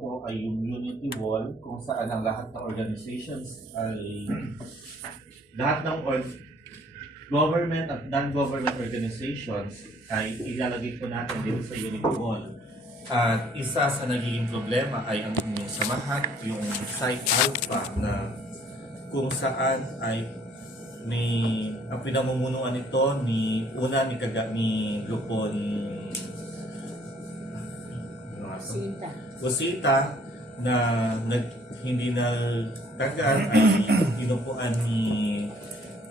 po ay yung Unity Wall kung saan ang lahat ng organizations ay lahat ng government at non-government organizations ay ilalagay po natin dito sa Unity Wall. At isa sa nagiging problema ay ang inyong samahan, yung Site Alpha na kung saan ay ang pinamumunuan nito ni grupo ni Rosita na hindi na tagal ay inupuan ni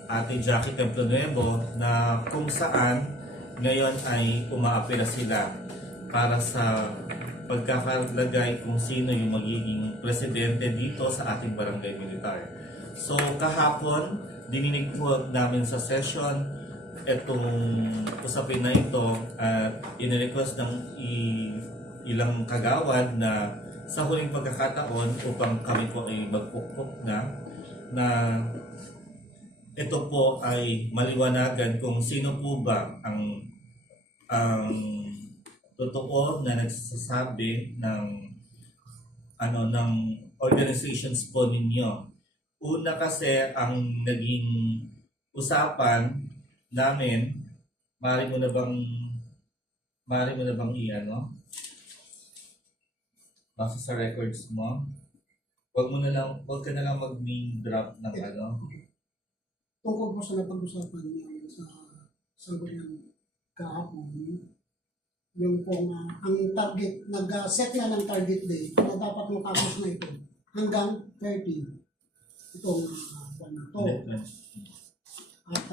Ate Jackie Templonuevo na kung saan ngayon ay umaapela sila para sa pagkakalagay kung sino yung magiging presidente dito sa ating barangay militar. So kahapon, dininig po namin sa session itong usapin na ito at inirequest ng ilang kagawad na sa huling pagkakataon upang kami po ay magpukpok na ito po ay maliwanagan kung sino po ba ang totoo na nagsasabi ng ng organizations po ninyo. Una kasi ang naging usapan namin, maaari mo na bang base sa records mo? Huwag ka na lang mag-name drop ng Tungkol po sa napag-usapan namin sa sanggunian kahapon, yung pong ang target, nag-set na ng target date na dapat matapos na ito hanggang 30 itong buwan na ito. At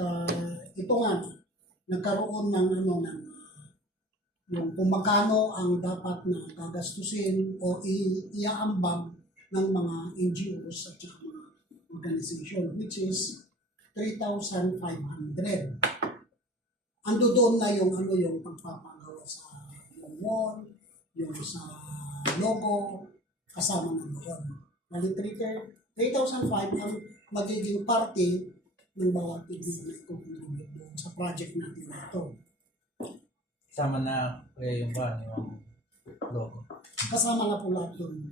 ito nga, nagkaroon ng yung kung magkano ang dapat na gagastusin o iaambag ng mga NGOs at mga organization, which is 3,500. Ando doon na yung yung pagpapagawa sa wall, yung sa logo, kasama na doon. Bali 3,500 ang magiging party ng bawat tigil na ikukulubit doon sa project natin na ito. Kasama na yung logo. Kasama na po lahat doon.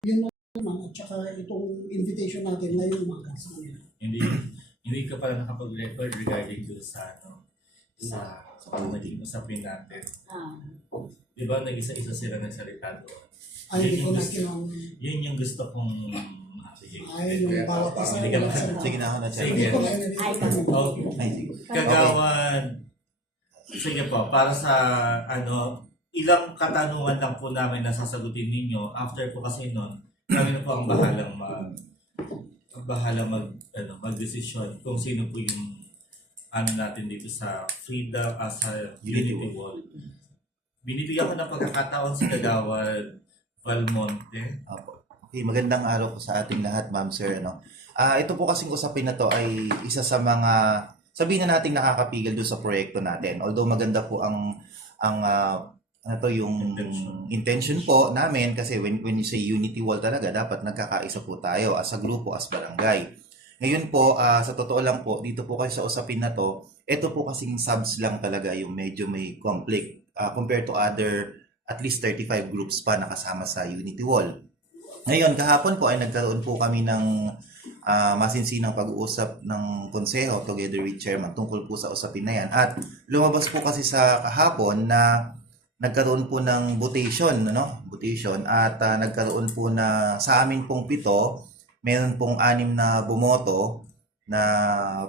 Yun naman, at saka itong invitation natin ngayong umaga sa kanila. Hindi ka pala nakapag-record regarding to sa naging usapin natin. Di ba nag-isa-isa sila nagsalita doon? Ay, hindi ko na kinong... Yun yung gusto kong Ay, yung bawat isa. Sige na ako na check. Sige. Sige. Kagawad. Sige po, para sa ilang katanungan lang po namin na sasagutin ninyo. After po kasi nun, kami na po ang bahalang mag-desisyon kung sino po yung natin dito sa Freedom sa Unity Wall. Binibigyan ko ng pagkakataon si Kagawad Valmonte. Okay, magandang araw po sa ating lahat, ma'am, sir. Ito po kasing usapin na to ay isa sa mga, sabihin na natin nakakapigil doon sa proyekto natin. Although maganda po yung intention po namin kasi when you say Unity Wall talaga, dapat nagkakaisa po tayo as a grupo, as barangay. Ngayon po, sa totoo lang po, dito po kasi sa usapin na to, ito po kasing subs lang talaga yung medyo may conflict compared to other at least 35 groups pa nakasama sa Unity Wall. Ngayon, kahapon po ay nagkaroon po kami ng masinsinang pag-uusap ng konseho together with chairman tungkol po sa usapin na yan. At lumabas po kasi sa kahapon na nagkaroon po ng votation at nagkaroon po na sa amin pong 7, meron pong 6 na bumoto na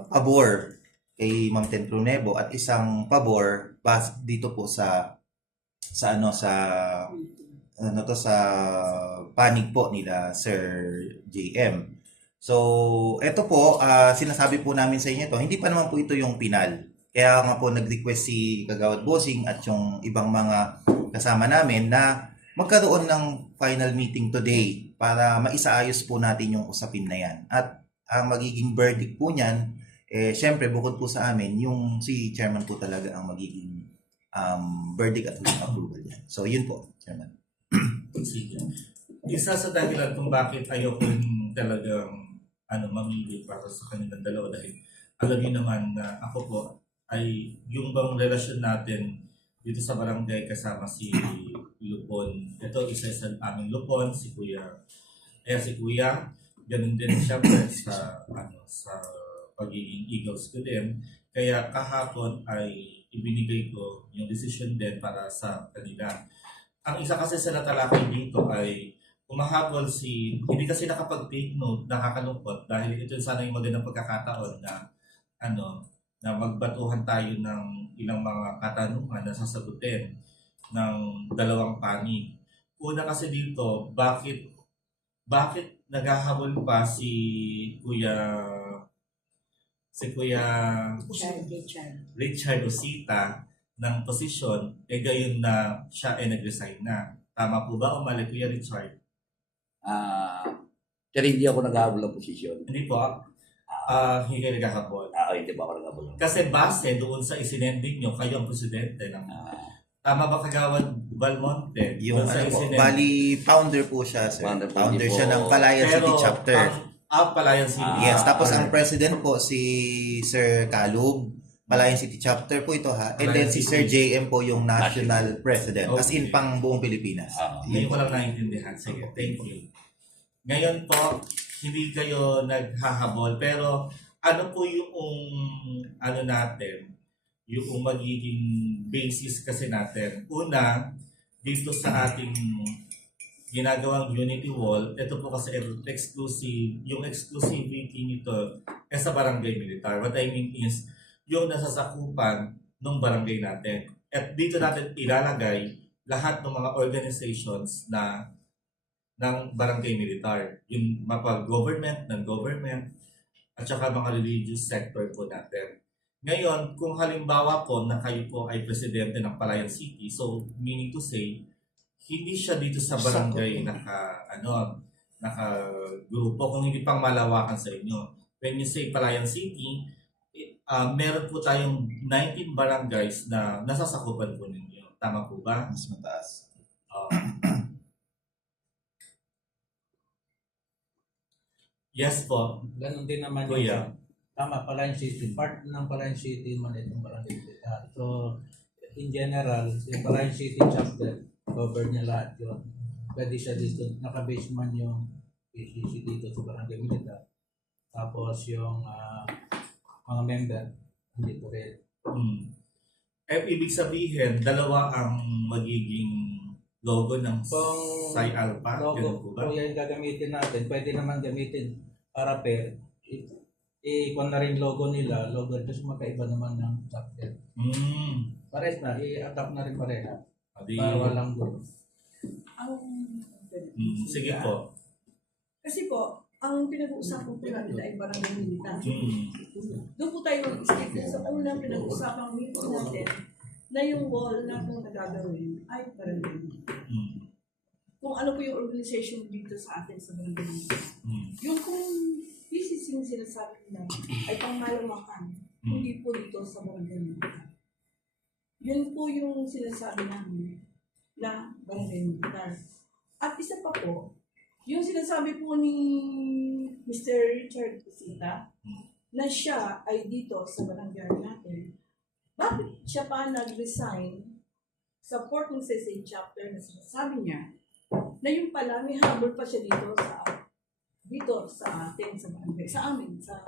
pabor kay Ma'am Templonuevo at isang pabor dito po sa panig po nila Sir JM. So, ito po, sinasabi po namin sa inyo ito, hindi pa naman po ito yung final. Kaya nga po nag-request si Kagawad Bossing at yung ibang mga kasama namin na magkaroon ng final meeting today para maisaayos po natin yung usapin na yan. At ang magiging verdict po niyan, syempre bukod po sa amin, yung si chairman po talaga ang magiging verdict at approval yan. So, yun po, chairman. Sige. Isa sa dahilan kung bakit ayoko talagang mamili para sa kanilang dalawa dahil alam niyo naman na ako po ay yung bang relasyon natin dito sa barangay kasama si Lupon. Ito isa sa aming Lupon, si Kuya. Ganun din siya sa sa pagiging Eagles ko din. Kaya kahapon ay ibinigay ko yung decision din para sa kanila. Ang isa kasi sa natalakay dito ay umahabol hindi kasi nakapag-take note, nakakalungkot dahil ito sana yung magandang pagkakataon na na magbatuhan tayo ng ilang mga katanungan na sasagutin ng dalawang panig. Una kasi dito, bakit naghahabol pa Kuya Richard Osita ng posisyon, gayon na siya ay nag-resign na. Tama po ba o mali, Kuya Richard? Pero hindi ako naghahabol ng posisyon. Hindi po. Hindi kayo naghahabol. Hindi ba ako naghahabol? Kasi base doon sa isinending nyo, kayo ang presidente ng... Tama ba, Kagawad Balmonte? Yung Doon sa isinending? bali, founder po siya, sir. Founder Founder po. siya ng Palayan City Chapter. Palayan City. Yes, tapos ang president po si Sir Calub, Palayan City Chapter po ito ha. And then Palayan si City. Sir JM po yung national president. As in Okay. pang buong Pilipinas. Ngayon ko lang naiintindihan. Sige, thank you. Ngayon po, hindi kayo naghahabol, pero ano po yung natin, yung magiging basis kasi natin. Una, dito sa ating ginagawang Unity Wall, ito po kasi yung exclusivity nito sa barangay militar. What I mean is, yung nasasakupan ng barangay natin. At dito natin ilalagay lahat ng mga organizations ng barangay militar. Yung mapag-government, non-government, at saka mga religious sector po natin. Ngayon, kung halimbawa po na kayo po ay presidente ng Palayan City, so meaning to say, hindi siya dito sa barangay naka-grupo, kung hindi pang malawakan sa inyo. When you say Palayan City, meron po tayong 19 barangays na nasasakupan po ninyo. Tama po ba? Mas mataas. Yes po. Ganun din naman Kuya. Tama, Palayan City. Part ng Palayan City man itong barangay. So, in general, yung Palayan City chapter, cover niya lahat yun. Pwede siya dito, nakabase man yung PCC dito sa barangay militar. Tapos yung mga member, dito rin. Ibig sabihin, dalawa ang magiging logo ng Kung Psi Alpha. Ganun po logo, ba? kung yan gagamitin natin, pwede naman gamitin para pair. Kung na rin logo nila, logo kasi magkaiba naman ng chapter. Pares na, i-adapt na rin pareha. Adi, Para walang gulo. sige po. Kasi po, ang pinag-uusapan po natin ay barangay militar. Mm. Doon po tayo mag-stick sa unang pinag-uusapang meeting natin na yung wall na kung nagagawin ay barangay militar. Kung ano po yung organization dito sa atin sa barangay militar. Yung kung PCC yung sinasabi nila ay pangmalamakan, hindi po dito sa barangay militar. Yun po yung sinasabi namin na barangay militar. At isa pa po, yung sinasabi po ni Mr. Richard Osita na siya ay dito sa barangay natin, bakit siya pa nag-resign sa Port Nueces chapter na sinasabi niya na yung pala may habol pa siya dito sa atin, sa barangay, sa amin, sa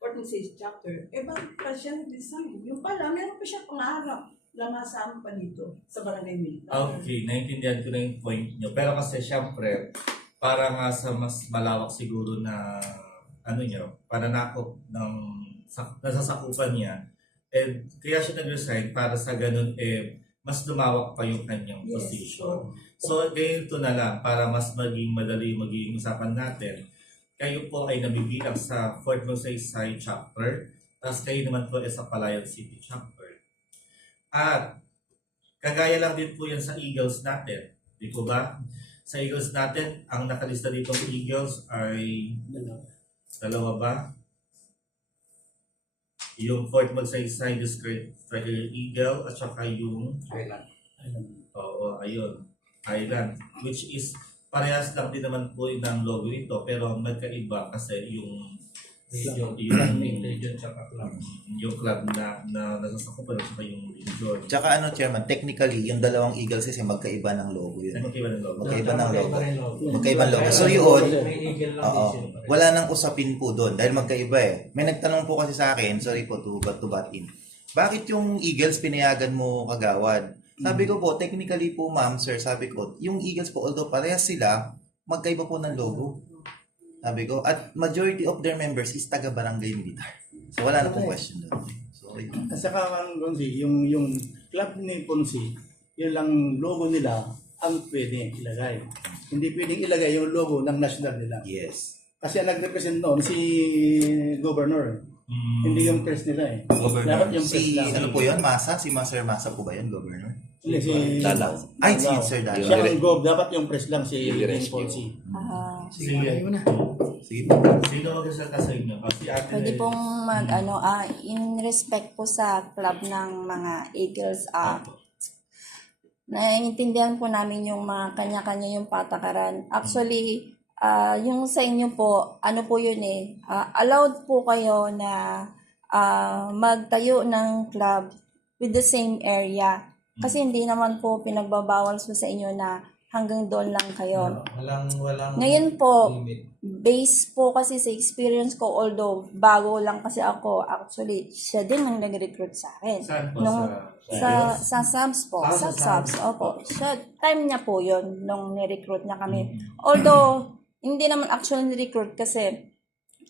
Port Nueces chapter. Bakit pa siya nag-resign? Yung pala, meron pa siya pangarap na masama pa dito sa barangay militar. Okay, naintindihan ko na yung point nyo. Pero kasi syempre, para nga sa mas malawak siguro na pananakop ng nasasakupan niya, kaya siya nag-resign para sa ganun mas lumawak pa yung kanyang position. So, ganito na lang, para mas maging madali magiging usapan natin, kayo po ay nabibilang sa Fort Nueces chapter, tapos kayo naman po ay sa Palayan City chapter. At kagaya lang din po yan sa Eagles natin. Di po ba? Sa Eagles natin, ang nakalista dito ng Eagles ay dalawa ba? Yung Fort Magsaysay Striker Eagle at saka yung Highland. Which is parehas lang din naman po ng logo nito pero magkaiba kasi yung Region, Yung- region sa club. yung club na nasasakupan sa yung region. Tsaka ano, Chairman, technically, yung dalawang Eagles kasi magkaiba ng logo yun. Ano kiba ng logo? Magkaiba ng logo. rin logo. Magkaibang logo. Pero So yun, may eagle lang oo, din sila. wala nang usapin po doon dahil magkaiba eh. May nagtanong po kasi sa akin, sorry po to butt in. Bakit yung Eagles pinayagan mo kagawad? Sabi ko po, technically po ma'am, sir, sabi ko, yung Eagles po, although parehas sila, magkaiba po ng logo. Sabi ko, at majority of their members is taga-barangay militar. So wala na pong question doon. So, yun. At saka Gonzi, yung club ni Ponzi, yun lang logo nila ang pwede ilagay. Hindi pwedeng ilagay yung logo ng national nila. Yes. Kasi ang nag-represent noon si Governor. Hindi yung press nila eh. Governor. Dapat yung press Si, lang. ano po yun? Masa? Si Master Masa po ba yun, Governor? Hindi, si Dalaw. Ay, si Sir Dalaw. Siya ang gov, dapat yung press lang si Yung rescue. Ponzi. Sige. Sige po. Sino magsasalta sa inyo? Kasi ate Pwede pong in respect po sa club ng mga Eagles, naiintindihan po namin yung mga kanya-kanya yung patakaran. Actually, yung sa inyo po, ano po yun allowed po kayo na magtayo ng club with the same area. Kasi hindi naman po pinagbabawal sa inyo na hanggang doon lang kayo. Walang Ngayon po, limit. base po kasi sa experience ko, although bago lang kasi ako, actually, siya din ang nag-recruit sa akin. Saan po? Sa subs po, sa subs, opo. Siya, time niya po yon nung ni-recruit niya kami. Although, hindi naman actually ni-recruit kasi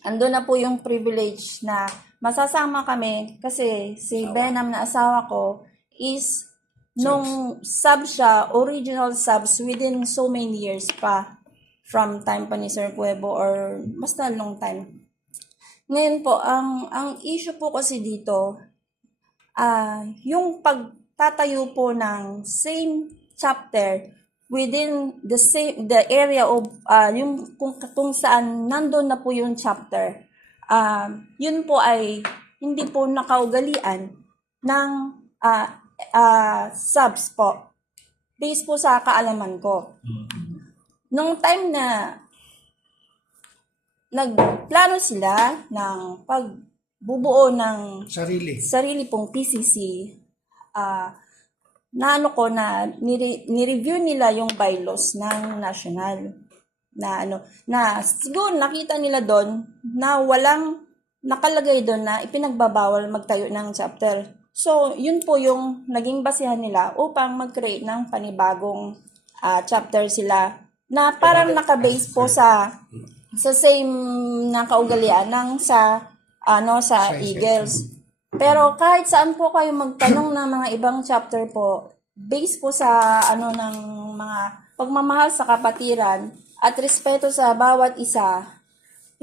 ando na po yung privilege na masasama kami kasi si Benham na asawa ko is nung sub siya, original subs within so many years pa from time pa ni Sir Puebo or basta long time. Ngayon po, ang issue po kasi dito, yung pagtatayo po ng same chapter within the area of yung kung saan nandun na po yung chapter, yun po ay hindi po nakaugalian ng subs po. Based po sa kaalaman ko. Nung time na nagplano sila ng pagbubuo ng sarili pong PCC, nireview nila yung bylaws ng national na siguro nakita nila doon na walang nakalagay doon na ipinagbabawal magtayo ng chapter. So, yun po yung naging basihan nila upang mag-create ng panibagong chapter sila na parang nakabase po sa same na kaugalian ng sa Eagles. Pero kahit saan po kayo magtanong ng mga ibang chapter po, base po sa ng mga pagmamahal sa kapatiran at respeto sa bawat isa,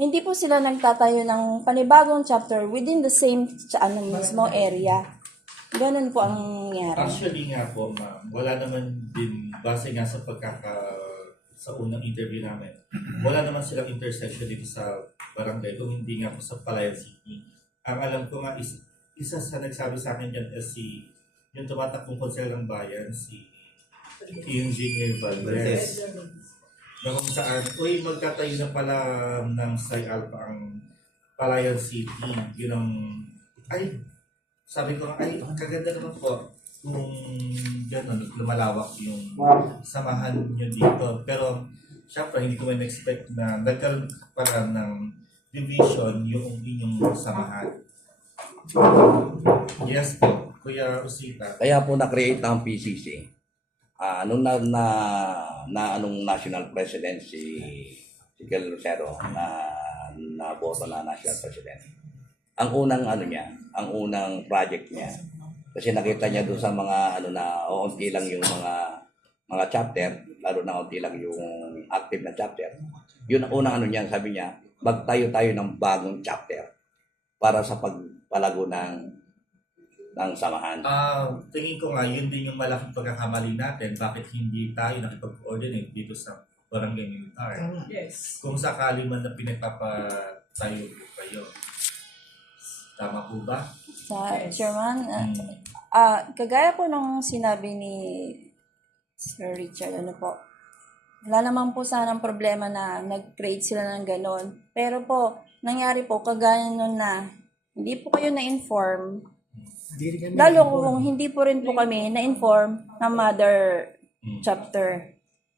hindi po sila nagtatayo ng panibagong chapter within the same mismo area. Ganun po ang nangyari. Actually nga po, ma'am, wala naman din, base nga sa sa unang interview namin, wala naman silang intersection dito sa barangay kung hindi nga po sa Palayan City. Ang alam ko nga, isa sa nagsabi sa akin dyan is yung tumatakbong konsel ng bayan, si Engineer Valdez. Na kung saan, magtatayo na pala ng Sai Alpha ang Palayan City. Yun ang, sabi ko, kaganda naman po kung gano'n, lumalawak yung samahan nyo dito. Pero, syempre, hindi ko expect na nagkaroon pala ng division yung inyong samahan. Yes po, Kuya Usita. Kaya po na-create ang PCC. Nung anong national president si Kel Lucero na boto na national president. Ang unang ang unang project niya kasi nakita niya doon sa mga na onti lang yung mga chapter, lalo na onti lang yung active na chapter. Yun ang unang niya, sabi niya, magtayo tayo ng bagong chapter para sa pagpalago ng samahan. Tingin ko nga, yun din yung malaking pagkakamali natin. Bakit hindi tayo nakipag-coordinate dito sa barangay militar? Yes. Kung sakali man na pinagpapatayo po kayo. Tama po ba? Chairman, kagaya po nung sinabi ni Sir Richard, Wala naman po sanang problema na nag-create sila ng ganon. Pero po, nangyari po, kagaya nun na hindi po kayo na-inform. Lalo kung hindi po rin po kami na-inform ng mother chapter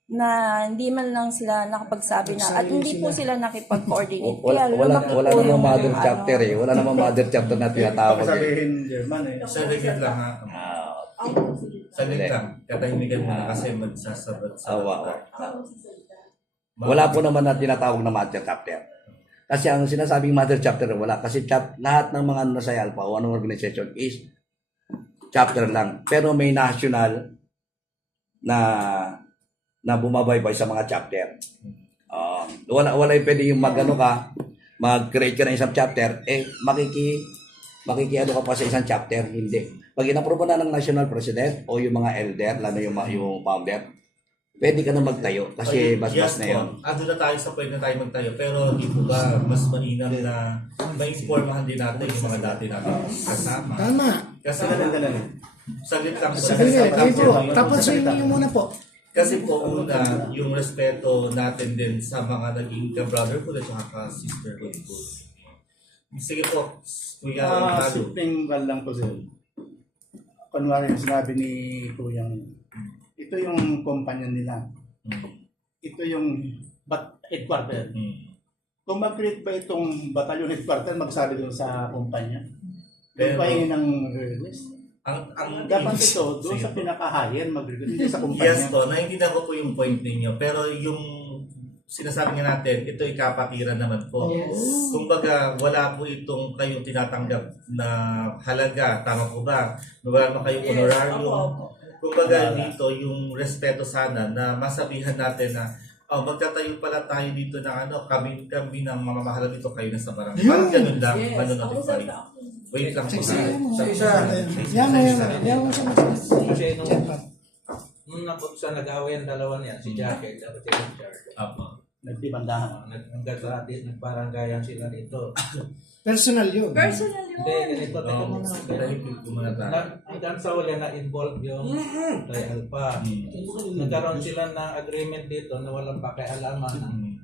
na hindi man lang sila nakapagsabi na at hindi po sila nakipag-coordinate. Wala, Kaya wala, lumaki wala po namang yung mother ano. chapter eh. Wala namang mother chapter na tinatawag eh. Sabihin German eh. Saglit lang ha. Ah, Saglit lang. Katahimikan mo na kasi magsasabat sa awa. Wala po naman na tinatawag na mother chapter. Kasi ang sinasabing mother chapter, wala. Kasi lahat ng mga nasa Alpha o anong organization is chapter lang. Pero may national na bumabaybay sa mga chapter. Wala yung pwede yung mag-create ka ng isang chapter, makikiano ka pa sa isang chapter. Hindi. Pag inaproba na ng national president o yung mga elder, lalo yung founder, pwede ka na magtayo kasi basbas na yun. Ando na tayo sa pwede na tayo magtayo, pero di po ba mas mainam na ma-informahan din natin yung mga dati natin kasama. Tama. Kasi saglit lang po. Saglit, kayo po. Tapos yun muna po. Kasi po una, yung respeto natin din sa mga naging ka-brotherhood at saka ka-sisterhood po. Sige po, Kuya Talo. Simpleng lang po sir. Kunwari yung sinabi ni Kuyang, ito yung kumpanya nila. Ito yung headquarter. Kung mag-create ba itong batalyon headquarter, magsabi doon sa kumpanya. Doon pa hingin ng release. Ang Dapat ito, doon sa pinaka-higher, mag-release, hindi sa kumpanya. Yes po, naiintindihan ko po yung point ninyo. Pero yung sinasabi nga natin, ito ay kapatiran naman po. Kumbaga, wala po itong kayong tinatanggap na halaga. Tama po ba? Wala naman kayong honorarium. Kumbaga dito, yung respeto sana na masabihan natin na magtatayo pala tayo dito ng kami ng mamamahala dito kayo na sa barangay. Parang ganun lang, manonotify. Wait lang po. Kasi nung nag-away ang dalawa niya, si Jacket at si Richard. Nagdibandahan. Nagbaranggayan sila dito. Personal yun. Personal yun. Hindi, ganito. Dahil kumuna tayo. Hanggang sa huli na-involve yung kay Alpha. Nagkaroon sila ng agreement dito na walang pakialaman.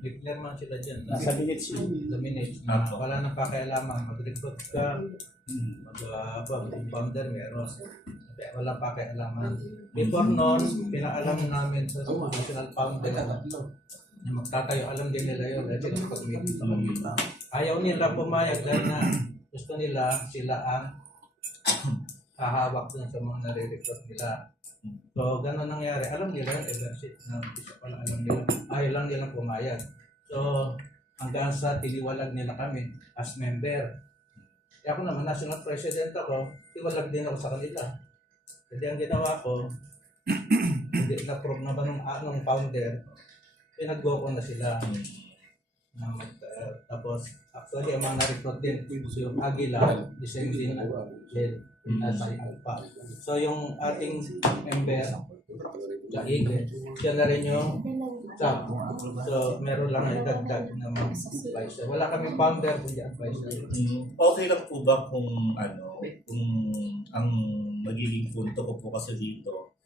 Declare man sila dyan. Nasa minutes yun. Sa minutes. Wala nang pakialaman. Mag-recruit ka. Yung founder meron. Walang pakialaman. Before noon, pinaalam namin sa national founder na magtatayo, alam din nila yun. Kasi pag-meeting sa magkita. Ayaw nila pumayag dahil na gusto nila sila ang hahawak dun sa mga nare-recruit nila. So, gano'n nangyari. Alam nila yung leadership na isa pala alam nila. Ayaw lang nila pumayag. So, hanggang sa tiniwalag nila kami as member. Kaya ako naman, national president ako, tiwalag din ako sa kanila. Jadi ang ginawa ko, hindi na-prove naman ng founder, pinag-go ko na sila. Tapos, actually, ang mga na-recruit din, so yung Aguila, the same din nasa Alpha. So, yung ating member, Jaig, siya na rin yung chap. So, meron lang ang dagdag na mga advisor. Wala kaming founder, kundi advisor. Okay lang po ba kung kung ang magiging punto ko po kasi dito,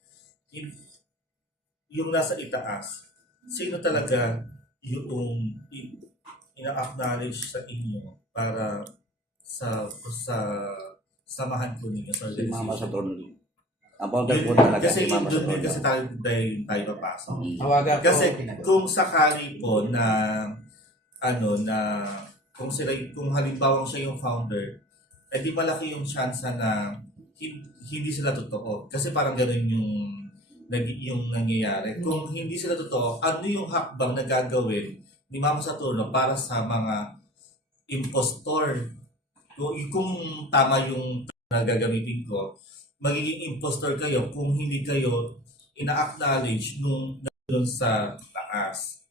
yung nasa itaas, sino talaga yung ina-acknowledge sa inyo para sa samahan po ninyo sa Si Mama sa organization? Tornado. Ang founder po talaga Kasi si Mama sa doon din kasi Tornado. tayo papasok. Tawagan ko. Kasi kung sakali po na kung halimbawa siya yung founder, eh di malaki yung chance na hindi sila totoo. Kasi parang gano'n yung nangyayari. Kung hindi sila totoo, ano yung hakbang na gagawin ni Mama Saturno para sa mga impostor? Kung tama yung nagagamitin ko, magiging impostor kayo kung hindi kayo ina-acknowledge nung nandun sa taas.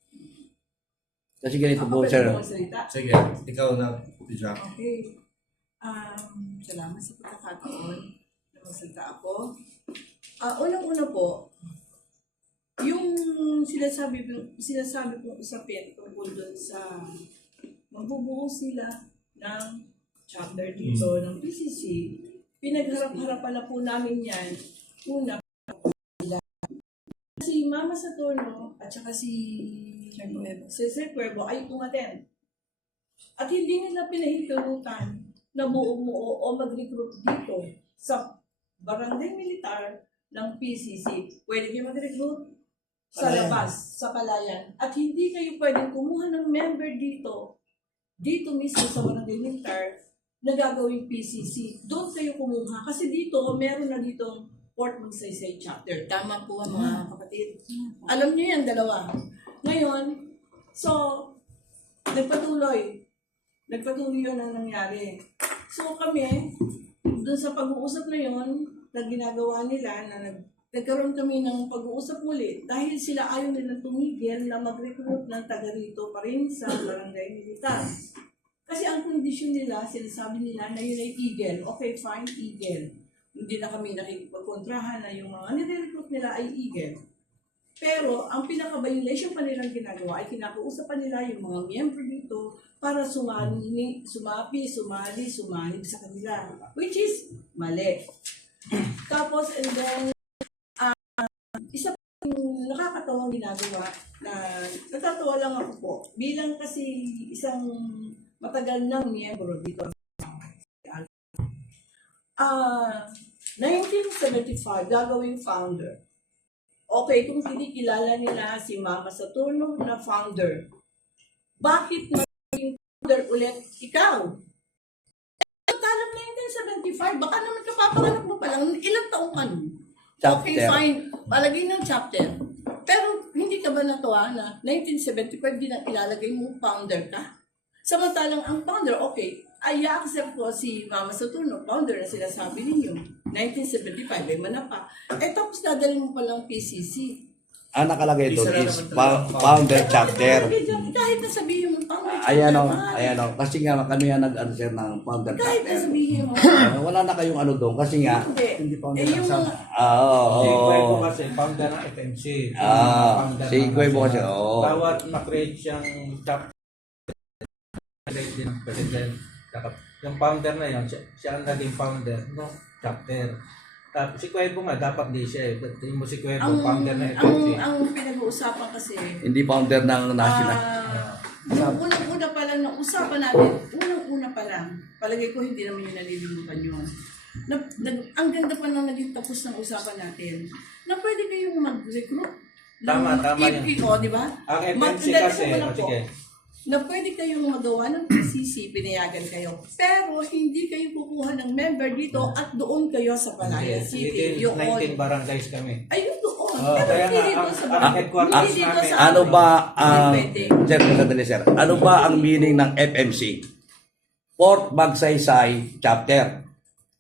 Kasi ganito Ako po, pwede sir. mo magsalita? Sige, ikaw na, Jack. Okay. Salamat sa pagkakataon na magsalita ako. Unang-una po, yung sinasabi kong usapin tungkol doon sa magbubuo sila ng chapter dito ng PCC, pinagharap-harapan na po namin yan. Una, Si Mama Saturno at saka si Sir Cuervo ay umaten. At hindi nila pinahintulutan na buo o mag-recruit dito sa barangay militar ng PCC. Pwede kayo mag-recruit sa Palayan. labas, sa Palayan. At hindi kayo pwedeng kumuha ng member dito mismo sa barangay militar na gagawing PCC. Doon kayo kumuha. Kasi dito, meron na ditong Port Magsaysay chapter. Tama po mga kapatid. Alam niyo yan, dalawa. Ngayon, so, nagpatuloy yun ang nangyari. So kami, dun sa pag-uusap na yun, na ginagawa nila, na nagkaroon kami ng pag-uusap muli dahil sila ayaw nilang tumigil na mag-recruit ng taga rito pa rin sa barangay militar. Kasi ang kondisyon nila, sinasabi nila na yun ay eagle. Okay, fine, eagle. Hindi na kami nakikipagkontrahan na yung mga nire-recruit nila ay eagle. Pero ang pinaka-violation pa nilang ginagawa ay kinakausap pa nila yung mga miyembro dito para sumali sa kanila. Which is mali. Tapos, and then, isa pa yung nakakatawang ginagawa na natatawa lang ako po. Bilang kasi isang matagal ng miyembro dito. 1975, gagawing founder. Okay, kung kinikilala nila si Mama Saturno na founder, bakit maging founder ulit ikaw? Talang 1975, baka naman kapapanganak mo pa lang, ilang taong ka nun? Okay, Chapter. fine, palagay ng chapter. Pero hindi ka ba natuwa na 1975 din ang ilalagay mo founder ka? Samantalang ang founder, okay, ay accept ko si Mama Saturno, founder na sinasabi ninyo. 1975 ay manapa. Eh tapos dadalhin mo palang PCC. Ang nakalagay doon Isa na is naman talaga founder chapter. Kahit na sabihin mo founder chapter. Ayan o. Kasi nga kami nga nag-answer ng founder Kahit na chapter. sabihin mo. Wala na kayong ano doon kasi nga. Hindi. founder Eh yung ng mga, Oo. Si Cuervo kasi, founder ng FMC. Founder Si ng Cuervo kasi, national. oo. Bawat makreate siyang chapter, din ng president. Yung founder na yun, siya ang naging founder no chapter. Tapos si Cuervo nga, dapat di siya eh. Tingin mo si Cuervo, founder na FMC. ang pinag-uusapan kasi, Hindi founder ng national. yung unang-una pa lang na usapan natin, unang-una pa lang, palagay ko hindi naman yung nalilimutan yun. Ang ganda pa nang naging tapos ng usapan natin, na pwede kayong mag-recruit. Tama yun. PPO, di ba? Ang FMC Hindi, kasi, wala po. sige. Na pwede kayong magawa ng PCC, pinayagan kayo. Pero hindi kayo kukuha ng member dito at doon kayo sa Palayan City. Dito, Yung 19 barangays kami. ayun doon. Oh, Pero kaya hindi nga, dito sa ang barangay. headquarters Hindi dito namin. sa Ano ba Hindi pwede. sir, sandali sir. Ano ba ang meaning ng FMC? Port Magsaysay chapter.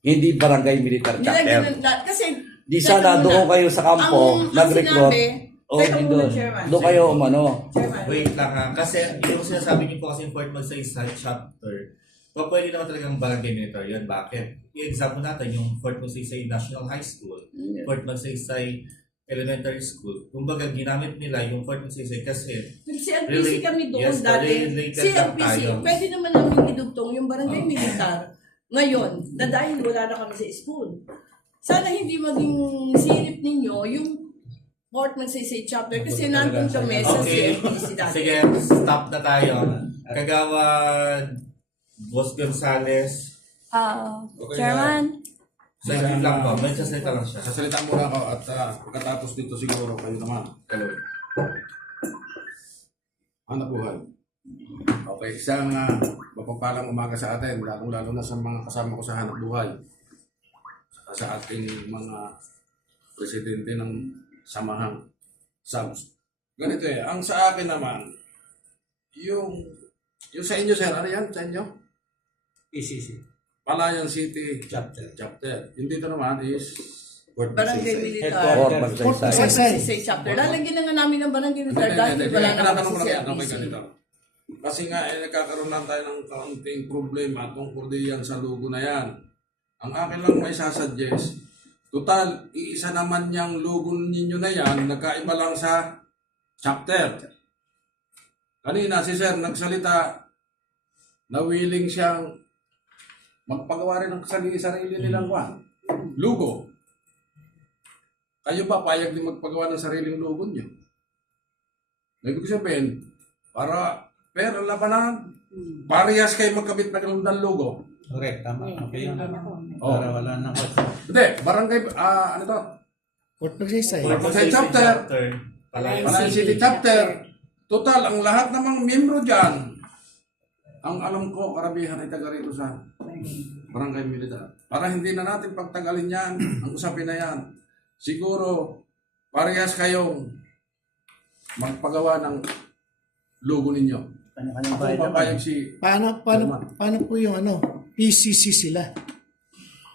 Hindi barangay militar chapter. Kasi Di sana doon kayo sa kampo, nag-recruit. O Teka di muna, doon. Chairman. Doon kayo umano. Chairman. Wait lang ha. Kasi yung sinasabi niyo po kasi yung Fort Magsaysay chapter, pwede naman talagang barangay militar yun. Bakit? I-example natin yung Fort Magsaysay National High School, Fort Magsaysay Elementary School. Kumbaga, ginamit nila yung Fort Magsaysay kasi CLPC kami doon yes, dati. related lang CLPC, tayo. pwede naman namin idugtong yung barangay militar. Ngayon, na dahil wala na kami sa school. Sana hindi maging silip ninyo yung Port Magsaysay chapter kasi nandun kami sa Okay. CLPC dati. Sige, stop na tayo. Kagawad Boss Gonzales. Chairman, Sa so, lang po. May sasalita lang siya. Sasalita muna ako at pagkatapos dito siguro kayo naman. Hello. Hanap buhay. Okay, isang mapagpalang umaga sa atin, lalo na sa mga kasama ko sa hanap buhay. Saka sa ating mga presidente ng samahang SAMS. Ganito ang sa akin naman, yung sa inyo sir, ano yan sa inyo? PCC. Palayan City Chapter. Chapter. Yung dito naman is Port Barangay Magsaysay. militar. Port Port Magsaysay. Magsaysay chapter. Lalagyan na nga namin ng barangay militar dahil wala na kami sa CLPC. Kasi nga, nagkakaroon lang tayo ng kaunting problema tungkol diyan sa logo na yan. Ang akin lang may sasuggest, total, iisa naman yung logo ninyo na yan, nagkaiba lang sa chapter. Kanina, si Sir nagsalita na willing siyang magpagawa rin ng sarili nilang logo. kayo ba payag din magpagawa ng sariling logo niyo? Ibig sabihin, pero labanan, parehas kayo magkabit ng logo. Correct, tama. Okay yun. Oh. Para wala nang Hindi, barangay, ano to? Fort Magsaysay. Fort Magsaysay chapter. Palayan City chapter. Total, ang lahat namang membro dyan, ang alam ko, karamihan ay taga rito sa barangay militar. Para hindi na natin pagtagalin yan, ang usapin na yan. Siguro, parehas kayong magpagawa ng logo ninyo. Kanya-kanyang Ako bahay naman. papayag si... Paano po yung PCC sila?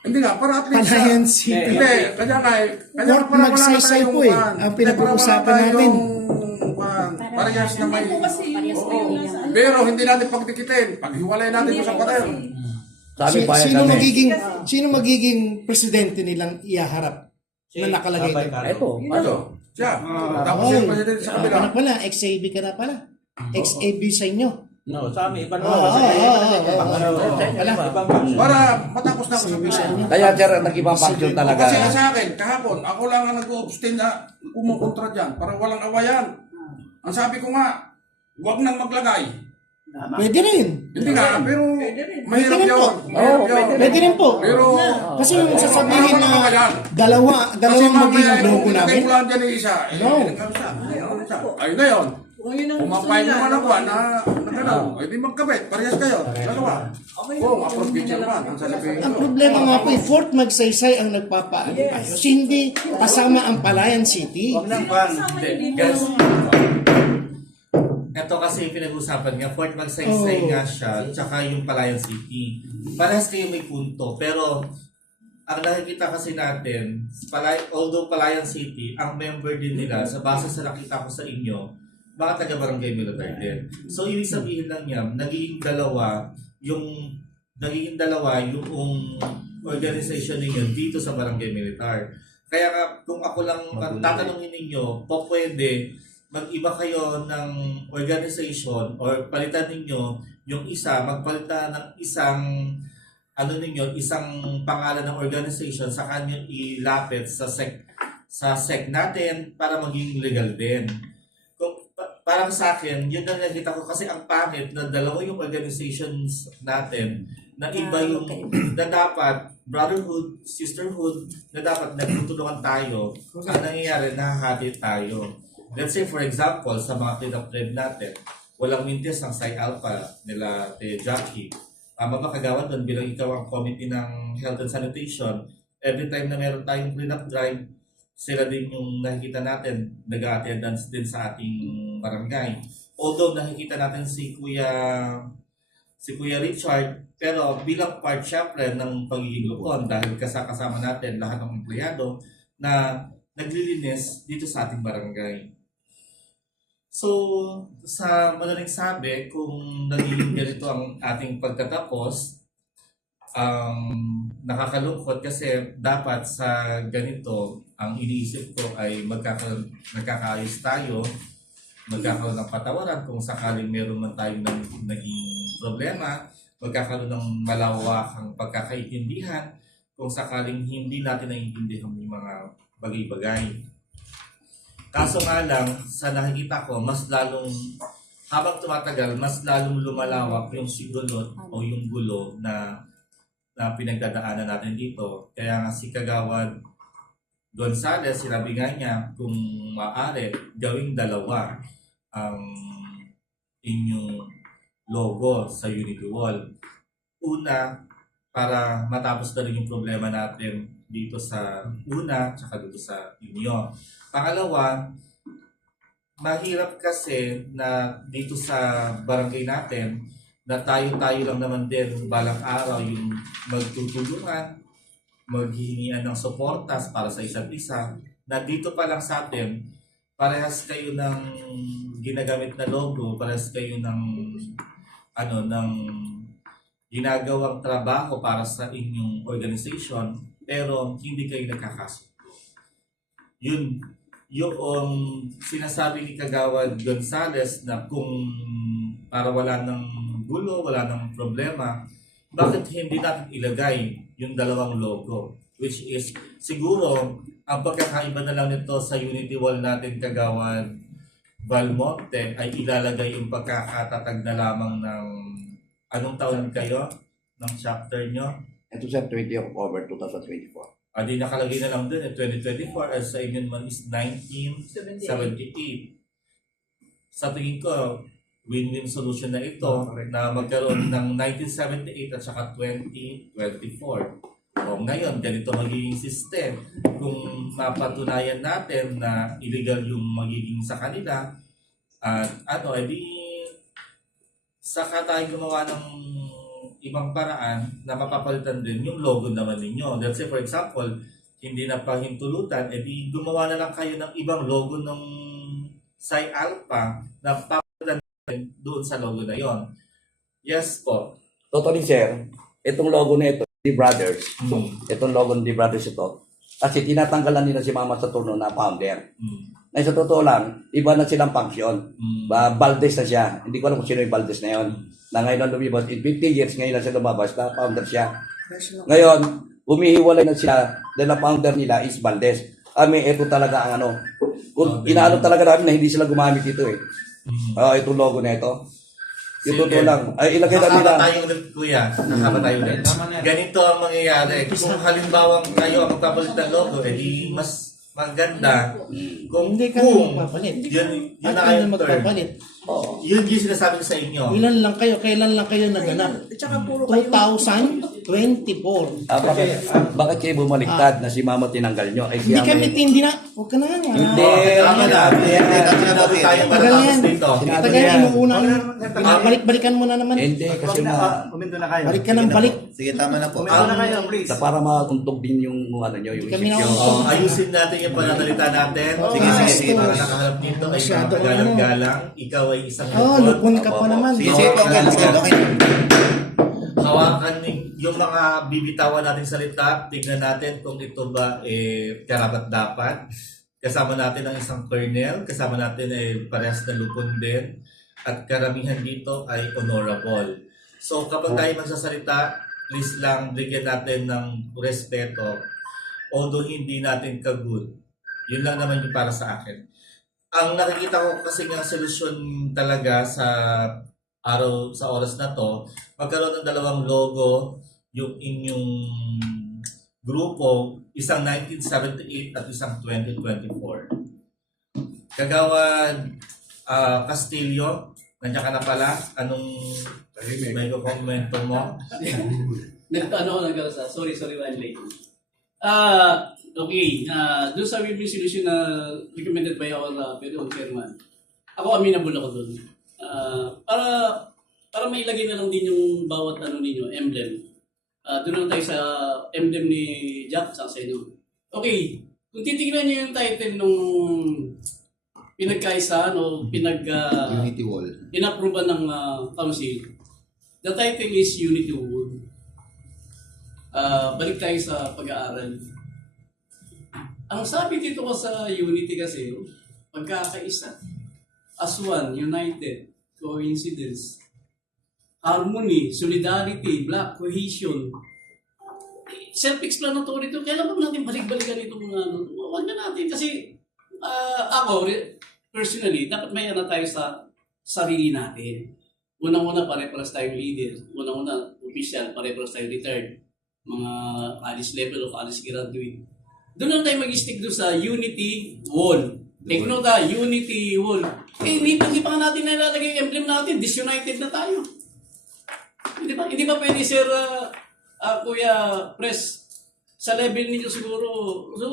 Hindi nga, para at least... Palayan City. Hindi, kanya nga eh. Kanya Fort para wala na Magsaysay tayong po eh. kuwan. Ang Hindi, pinag-uusapan para wala natin. tayong kuwan. Parehas na may... Hindi po kasi yun yung nasa ano. Pero hindi natin pagdikitin. Paghiwalay natin Hindi ito sa po pader. kasi. Sabi payag Sino magiging presidente nilang ihaharap na nakalagay Abay doon? Caro. Ito, Ano? Siya. Tapos yung presidente sa kabila. Ano pala? XAB ka na pala. XAB sa inyo. No, sa amin, iba Oo, naman. Ibang Para matapos na ako sa bisa. Kaya sir, nag-ibang faction talaga. Kasi sa akin, kahapon, ako lang ang nag-obstin na kumukontra dyan para walang awayan. Ang sabi ko nga, huwag nang maglagay. Pwede rin. Hindi nga, pero mahirap Pwede rin po. yun. Mahirap yun. Pwede rin po. Pero, Kasi yung sasabihin na kasi dalawang magiging logo namin. Kasi mamaya, dyan yung isa. No. Ayun na yun. Kung yun ang gusto Pumapayag nila, naman ako na gano'n. Ay di magkabit. Parehas kayo. Dalawa. okay Kung lang. approve picture naman. Ang sasabihin Ang ko. problema nga po, Fort Magsaysay ang nagpapaayos. Hindi kasama ang Palayan City. Kasama yun dito. Guys, ito kasi yung pinag-usapan nga, Fort Magsaysay nga siya, tsaka yung Palayan City. Parehas kayo may punto, pero ang nakikita kasi natin, although Palayan City, ang member din nila, sa base sa nakita ko sa inyo, mga taga-barangay militar din. So, ibig sabihin lang niya, nagiging dalawa yung organization ninyo dito sa barangay militar. Kaya nga, kung ako lang tatanungin ninyo, po pwede mag-iba kayo ng organization or palitan ninyo yung isa, magpalitan ng isang isang pangalan ng organization sa kanya ilapit sa SEC natin para maging legal din. Parang sa akin, yun ang nakita ko kasi ang pangit na dalawa yung organizations natin na iba yung na dapat brotherhood, sisterhood, na dapat nagtutulungan tayo. Ang nangyayari, nahahati tayo. Let's say for example, sa mga pinag-trade natin, walang mintis ng Psi Alpha nila Jackie. Mapakagawa doon bilang ikaw ang committee ng health and sanitation. Every time na meron tayong cleanup drive, sila din yung nakikita natin, nag-attendance din sa ating barangay. Although nakikita natin si Kuya Richard, pero bilang part syempre ng pagiging lupon dahil kasama natin lahat ng empleyado na naglilinis dito sa ating barangay. So, sa madaling sabi, kung nagiging ganito ang ating pagtatapos, nakakalungkot kasi dapat sa ganito, ang iniisip ko ay magkakaayos tayo, magkakaroon ng patawaran kung sakaling meron man tayong naging problema, magkakaroon ng malawakang pagkakaintindihan kung sakaling hindi natin naiintindihan yung mga bagay-bagay. Kaso nga lang, sa nakikita ko, mas lalong, habang tumatagal, mas lalong lumalawak yung sigulot o yung gulo na pinagdadaanan natin dito. Kaya nga si Kagawad Gonzales, sinabi nga niya, kung maaari, gawing dalawa ang inyong logo sa Unity Wall. Una, para matapos na rin yung problema natin dito sa una, tsaka dito sa inyo. Pangalawa, mahirap kasi na dito sa barangay natin, na tayo-tayo lang naman din balang araw yung magtutulungan, maghihingian ng suportas para sa isa't isa, na dito pa lang sa atin, parehas kayo ng ginagamit na logo, parehas kayo ng ginagawang trabaho para sa inyong organization, pero hindi kayo nagkakasundo. Yun, yung sinasabi ni Kagawad Gonzales na kung para wala ng gulo, wala ng problema, bakit hindi natin ilagay yung dalawang logo? which is siguro ang pagkakaiba na lang nito sa Unity Wall natin Kagawad Valmonte ay ilalagay yung pagkakatatag na lamang ng anong taon kayo ng chapter nyo? Ito sa 20 October 2024. Di nakalagay na lang dun 2024 as sa inyo naman is 1978. Sa tingin ko, win-win solution na ito na magkaroon ng 1978 at saka 2024. O ngayon, ganito magiging system. Kung mapatunayan natin na illegal yung magiging sa kanila, at edi saka tayo gumawa ng ibang paraan na mapapalitan din yung logo naman ninyo. Let's say for example, hindi na pahintulutan, edi gumawa na lang kayo ng ibang logo ng Psi Alpha na papalitan doon sa logo na yon. Yes po. Totally, sir. Itong logo na ito, The Brothers. Itong logo ng The Brothers ito. Kasi tinatanggalan nila si Mama Saturno na founder. Na sa totoo lang, iba na silang function. Valdez na siya. Hindi ko alam kung sino yung Valdez na yon. Na ngayon na lumabas, in 50 years ngayon na siya lumabas, na founder siya. Ngayon, humihiwalay na siya dahil na founder nila is Valdez. Ito talaga ang ano. Kung inaano talaga namin na hindi sila gumamit ito eh. Itong logo na ito. Yung totoo lang. Ay, ilagay na nila. Nakaba tayo ulit, kuya. Nakaba tayo ulit. Ganito ang mangyayari. Kung halimbawa kayo ang magpapalit ng logo, edi mas maganda. Kung Hindi kami magpapalit. yun At na kami kayong term. magpapalit. Yun yung sinasabi ko sa inyo. Ilan lang kayo? Kailan lang kayo naganap? At saka puro kayo. 2024. Bakit kayo bumaliktad na si Mama tinanggal nyo? Ay, Hindi siya kami, may- hindi na. Huwag ka na nga. Hindi. Tama na. Hindi tayo matatapos dito. Tagal inuuna. Balik-balikan mo na naman. Hindi, kasi Uminto na kayo. Balik ka ng balik. Sige, tama na po. Uminto na kayo, please. na para matuntog din yung ano nyo, yung Kami isip na nyo. untog. Ayusin natin yung pananalita natin. Sige. Para nakaharap dito ay Masyado mga galang-galang. Ikaw ay isang Lupon ka pa naman. Sige, okay. Hawakan yung mga bibitawan nating salita, tignan natin kung ito ba karapat dapat. Kasama natin ang isang colonel, kasama natin ay parehas na lupon din, at karamihan dito ay honorable. So kapag tayo magsasalita, please lang bigyan natin ng respeto, although hindi natin ka-good. Yun lang naman yung para sa akin. Ang nakikita ko kasi ng solusyon talaga sa sa oras na to, magkaroon ng dalawang logo, yung inyong grupo, isang 1978 at isang 2024. Kagawad Castillo, nandiyan ka na pala. Anong may komento mo? Sorry, I'm late. Okay, doon sa win-win solution na recommended by our Pedro Chairman, ako amenable ako doon. Para mailagay na lang din yung bawat ninyo, emblem. Doon lang tayo sa emblem ni Jack sa inyo. Okay, kung titignan niyo yung title nung pinagkaisahan o Unity Wall. inapproval ng council, the title is Unity Wall. Balik tayo sa pag-aaral. Ang sabi dito ko sa Unity kasi, pagkakaisa, as one, united, coincidence, harmony, solidarity, black, cohesion. Self-explanatory ito. Kailan ba natin balik-balikan itong mga ano? Huwag na natin kasi ako, personally, dapat may tayo sa sarili natin. Unang-una, pare-paras tayong leader. Unang-una, official, pare-paras tayong retired. Mga college level o college graduate. Doon lang tayo mag-stick doon sa Unity Wall. Take note Unity Wall. Hindi pa nga natin nalalagay yung emblem natin. Disunited na tayo. Hindi ba pwede, sir, Kuya Press, sa level ninyo siguro,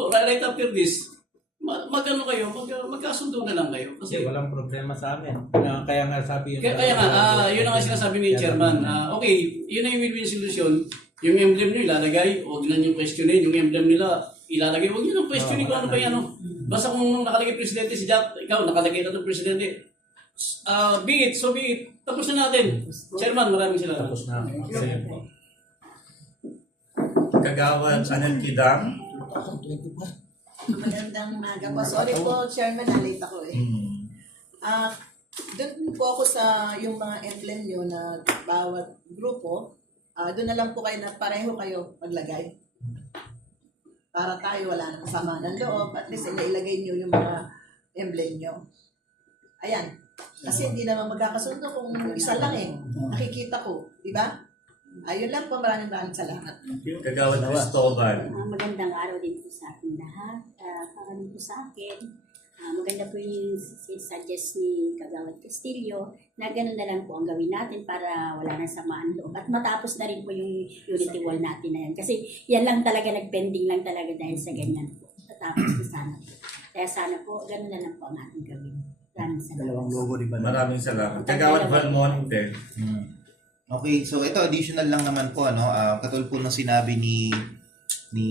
right after this, magkasundo na lang kayo. Kasi Walang problema sa amin. Kaya nga sabi yun. kaya nga, yun ang sinasabi ni Chairman. Okay, yun ang win-win solution. Yung emblem nyo ilalagay, huwag na nyo questionin. Yung emblem nila ilalagay, huwag nyo nang questionin kung ano ba yan. Basta kung nakalagay presidente si Jack, ikaw nakalagay na itong presidente. Be it. Tapos na natin. Chairman, maraming salamat. Tapos na. Kagawad Anel Kidang. Magandang umaga po. Sorry po, Chairman, nalate ako eh. Doon po ako sa yung mga emblem nyo na bawat grupo, doon na lang po kayo na pareho kayo maglagay. para tayo wala nang sama ng loob, at least ilagay niyo yung mga emblem niyo. Ayan. Kasi hindi naman magkakasundo kung isa lang eh. Nakikita ko, di ba? Ayun lang po, maraming salamat. Kagawad Cristobal. Magandang araw din po sa ating lahat. Para din po sa akin, maganda po yung suggest ni Kagawad Castillo na gano'n na lang po ang gawin natin para wala nang samaan loob. At matapos na rin po yung unity wall natin na yan. Kasi yan lang talaga, nag-pending lang talaga dahil sa ganyan po. Matapos na sana po. Kaya sana po, gano'n na lang po ang ating gawin. Maraming salamat. Maraming salamat. Kagawad Valmonte. Okay, so ito additional lang naman po ano, katulad po ng sinabi ni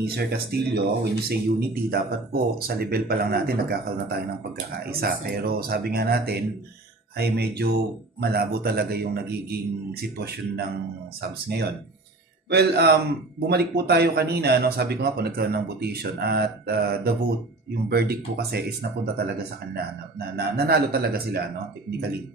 Sir Castillo, when you say unity, dapat po sa level pa lang natin nagkakaroon na tayo ng pagkakaisa. Pero sabi nga natin ay medyo malabo talaga yung nagiging sitwasyon ng subs ngayon. Well, bumalik po tayo kanina, no, sabi ko nga po nagkaroon ng votation at the vote, yung verdict po kasi is napunta talaga sa kanila, nanalo talaga sila, no, technically.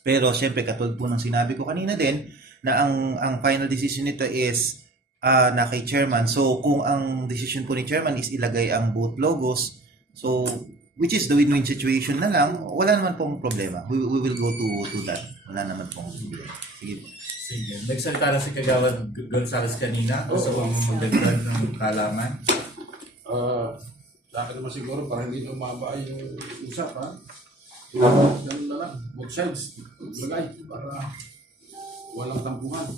Pero syempre katulad po ng sinabi ko kanina din na ang final decision nito is na kay chairman. So kung ang decision po ni chairman is ilagay ang both logos, so which is the win-win situation na lang, wala naman pong problema. We will go to that. Wala naman pong problema. Sige po. Sige. Nagsalita na si Kagawad Gonzales kanina. Gusto ko magdagdag ng kalaman. Sa akin naman siguro para hindi na umaba yung usapan. Ganun na lang. Both sides. Lagay para walang tampuhan.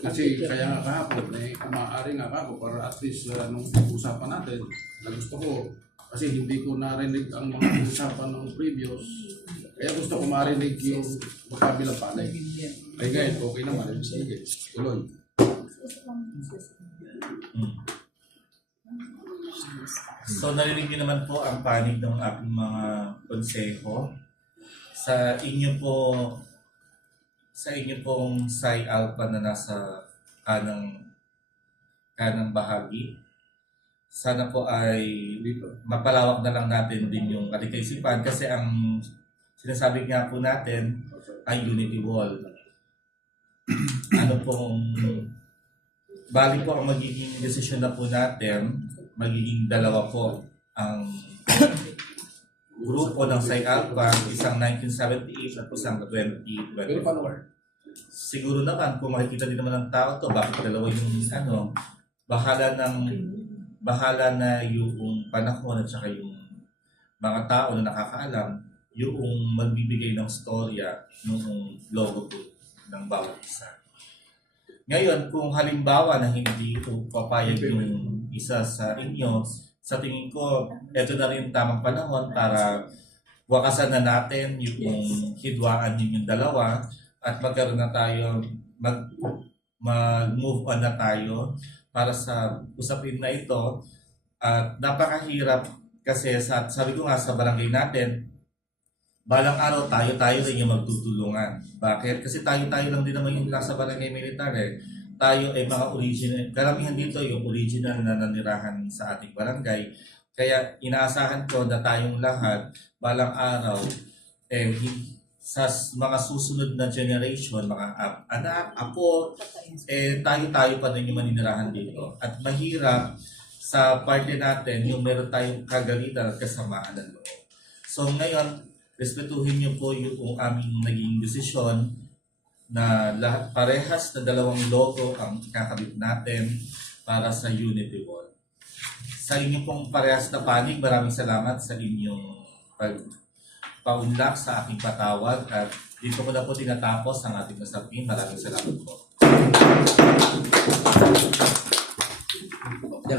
Kasi kaya nga kahapon, maaari nga ako para at least nung usapan natin na gusto ko, kasi hindi ko narinig ang mga usapan ng previous, kaya gusto ko marinig yung magkabilang palay. Ay ngayon, okay naman. Sige, tuloy. So narinig niyo naman po ang panig ng aking mga konseho. Sa inyo pong Psi Alpha na nasa kanang bahagi, sana po ay mapalawak na lang natin din yung kalikaisipan kasi ang sinasabi nga po natin ay unity wall. Bali po ang magiging desisyon na po natin, magiging dalawa po ang grupo ng Psi Alpha, isang 1978 at isang 2024. Siguro naman, kung makikita din naman ng tao to, bakit dalawa yung bahala na yung panahon at saka yung mga tao na nakakaalam, yung magbibigay ng storya ng logo po ng bawat isa. Ngayon, kung halimbawa na hindi ito papayag yung isa sa inyo, sa tingin ko, ito na rin tamang panahon para wakasan na natin yung hidwaan yung dalawa at magkaroon na tayo, mag-move on na tayo para sa usapin na ito. At napakahirap kasi sabi ko nga sa barangay natin, balang araw tayo rin yung magtutulungan. Bakit? Kasi tayo lang din naman yung nasa barangay militar eh. Tayo ay mga original, karamihan dito yung original na nanirahan sa ating barangay. Kaya inaasahan ko na tayong lahat, balang araw, sa mga susunod na generation, mga anak, apo, tayo pa din yung maninirahan dito. At mahirap sa parte natin yung meron tayong kagalitan at kasamaan ng loob. So ngayon, respetuhin niyo po yung aming naging desisyon na lahat parehas na dalawang logo ang kakabit natin para sa Unity Wall. Sa inyong pong parehas na panig, maraming salamat sa inyong pagpaunlak sa aking patawag at dito ko na po tinatapos ang ating usapin. Maraming salamat po.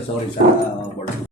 Sorry sa board.